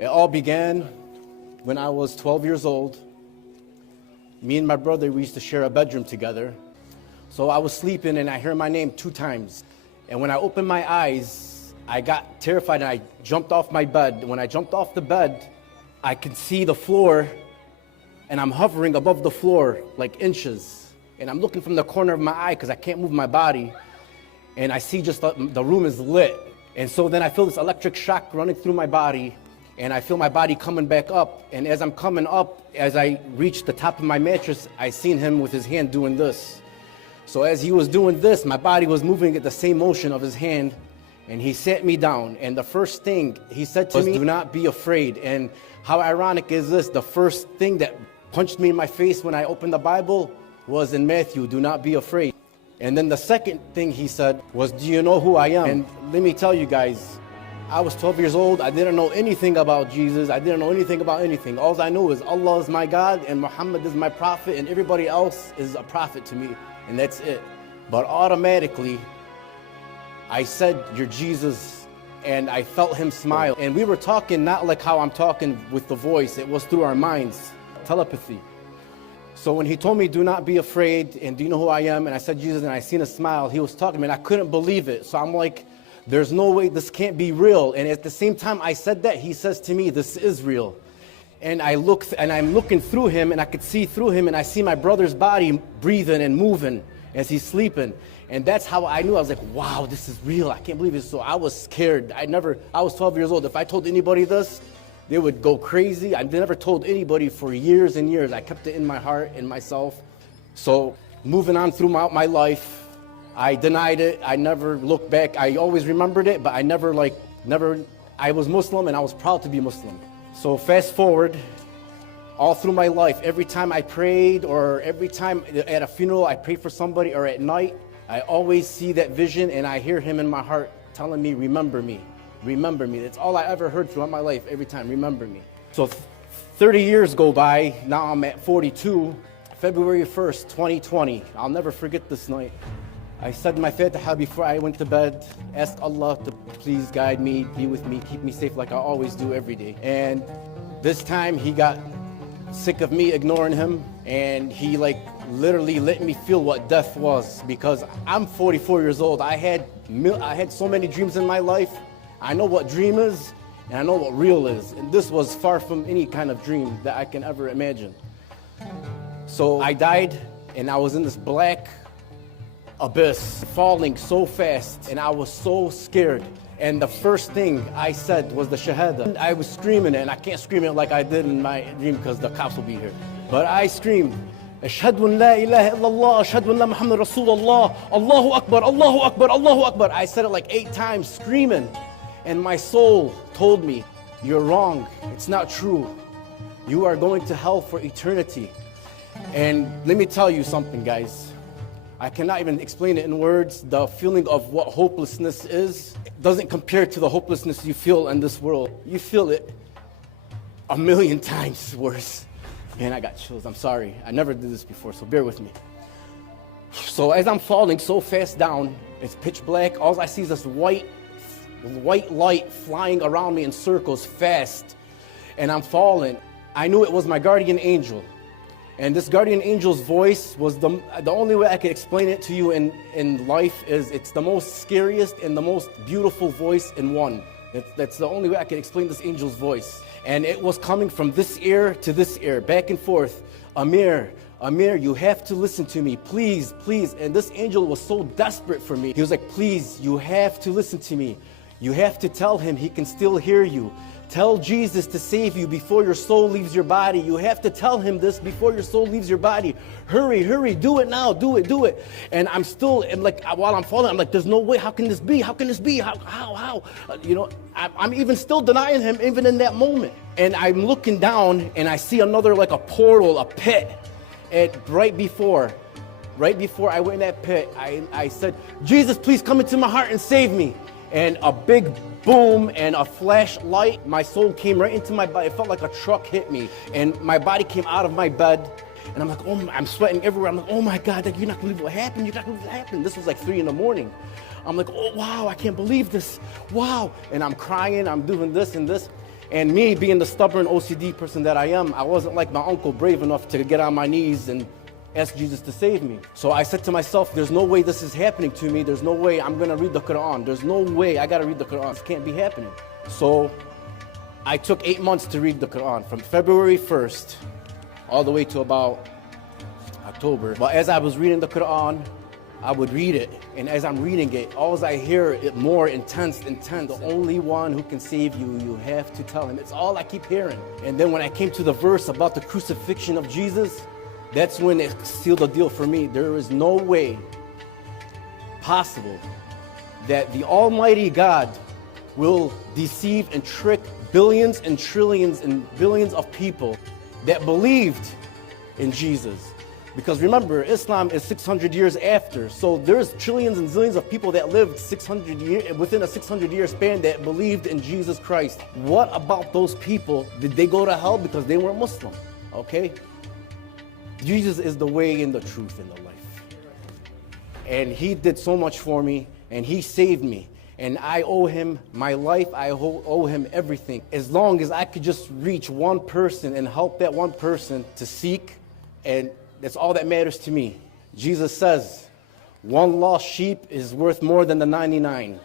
It all began when I was 12 years old. Me and my brother, we used to share a bedroom together. So I was sleeping and I heard my name 2 times. And when I opened my eyes, I got terrified and I jumped off my bed. When I jumped off the bed, I could see the floor and I'm hovering above the floor like inches. And I'm looking from the corner of my eye because I can't move my body. And I see just the room is lit. And so then I feel this electric shock running through my body. And I feel my body coming back up. And as I'm coming up, as I reach the top of my mattress, I seen him with his hand doing this. So as he was doing this, my body was moving at the same motion of his hand. And he sat me down. And the first thing he said to me, do not be afraid. And how ironic is this? The first thing that punched me in my face when I opened the Bible was in Matthew, do not be afraid. And then the second thing he said was, do you know who I am? And let me tell you guys, I was 12 years old. I didn't know anything about Jesus. I didn't know anything about anything. All I knew is Allah is my God and Muhammad is my prophet and everybody else is a prophet to me. And that's it. But automatically, I said, you're Jesus. And I felt him smile. And we were talking not like how I'm talking with the voice. It was through our minds, telepathy. So when he told me, do not be afraid, and do you know who I am? And I said, Jesus, and I seen a smile. He was talking to me, and I couldn't believe it. So I'm like, there's no way this can't be real. And at the same time I said that, he says to me, this is real. And I looked, and I'm looking through him, and I could see through him, and I see my brother's body breathing and moving as he's sleeping. And that's how I knew. I was like, wow, this is real. I can't believe it. So I was scared. I was 12 years old. If I told anybody this, they would go crazy. I never told anybody for years and years. I kept it in my heart, in myself. So moving on throughout my life, I denied it. I never looked back. I always remembered it, but I I was Muslim and I was proud to be Muslim. So fast forward, all through my life, every time I prayed or every time at a funeral I prayed for somebody or at night, I always see that vision and I hear him in my heart telling me, remember me, remember me. That's all I ever heard throughout my life, every time, remember me. So 30 years go by, now I'm at 42, February 1st, 2020. I'll never forget this night. I said my Fatiha before I went to bed, asked Allah to please guide me, be with me, keep me safe like I always do every day. And this time he got sick of me ignoring him, and he literally let me feel what death was, because I'm 44 years old. I had so many dreams in my life. I know what dream is, and I know what real is. And this was far from any kind of dream that I can ever imagine. So I died, and I was in this black abyss, falling so fast, and I was so scared. And the first thing I said was the Shahada. I was screaming, and I can't scream it like I did in my dream because the cops will be here. But I screamed, Ashhadu an la ilaha illallah, Ashhadu anna Muhammad Rasulullah, Allahu Akbar, Allahu Akbar, Allahu Akbar. I said it like 8 times, screaming. And my soul told me, you're wrong, it's not true. You are going to hell for eternity. And let me tell you something, guys. I cannot even explain it in words. The feeling of what hopelessness is doesn't compare to the hopelessness you feel in this world. You feel it 1,000,000 times worse. Man, I got chills, I'm sorry. I never did this before, so bear with me. So as I'm falling so fast down, it's pitch black. All I see is this white light flying around me in circles fast. And I'm falling. I knew it was my guardian angel. And this guardian angel's voice was the only way I could explain it to you in life is it's the most scariest and the most beautiful voice in one. That's the only way I could explain this angel's voice. And it was coming from this ear to this ear, back and forth. Amir, you have to listen to me, please, please. And this angel was so desperate for me. He was like, please, you have to listen to me. You have to tell him he can still hear you. Tell Jesus to save you before your soul leaves your body. You have to tell him this before your soul leaves your body. Hurry, hurry, do it now, do it. And I'm like, while I'm falling, I'm like, there's no way, how can this be? How can this be? How? I'm even still denying him even in that moment. And I'm looking down and I see another, like a portal, a pit. And right before I went in that pit, I said, Jesus, please come into my heart and save me. And a big boom and a flashlight, my soul came right into my body. It felt like a truck hit me. And my body came out of my bed. And I'm like, oh, I'm sweating everywhere. I'm like, oh my God, you're not gonna believe what happened. You're not gonna believe what happened. This was like 3 a.m. I'm like, oh wow, I can't believe this. Wow. And I'm crying, I'm doing this and this. And me being the stubborn OCD person that I am, I wasn't like my uncle, brave enough to get on my knees and ask Jesus to save me. So I said to myself, there's no way this is happening to me. There's no way I'm gonna read the Quran. There's no way I gotta read the Quran. This can't be happening. So I took 8 months to read the Quran, from February 1st all the way to about October. But as I was reading the Quran, I would read it, and as I'm reading it, all I hear it more intense. The only one who can save you, you have to tell him. It's all I keep hearing. And then when I came to the verse about the crucifixion of Jesus, that's when it sealed the deal for me. There is no way possible that the Almighty God will deceive and trick billions and trillions and billions of people that believed in Jesus. Because remember, Islam is 600 years after, so there's trillions and zillions of people that lived 600 years within a 600-year span that believed in Jesus Christ. What about those people? Did they go to hell because they weren't Muslim? Okay? Jesus is the way and the truth and the life. And he did so much for me, and he saved me. And I owe him my life, I owe him everything. As long as I could just reach one person and help that one person to seek, and that's all that matters to me. Jesus says, one lost sheep is worth more than the 99.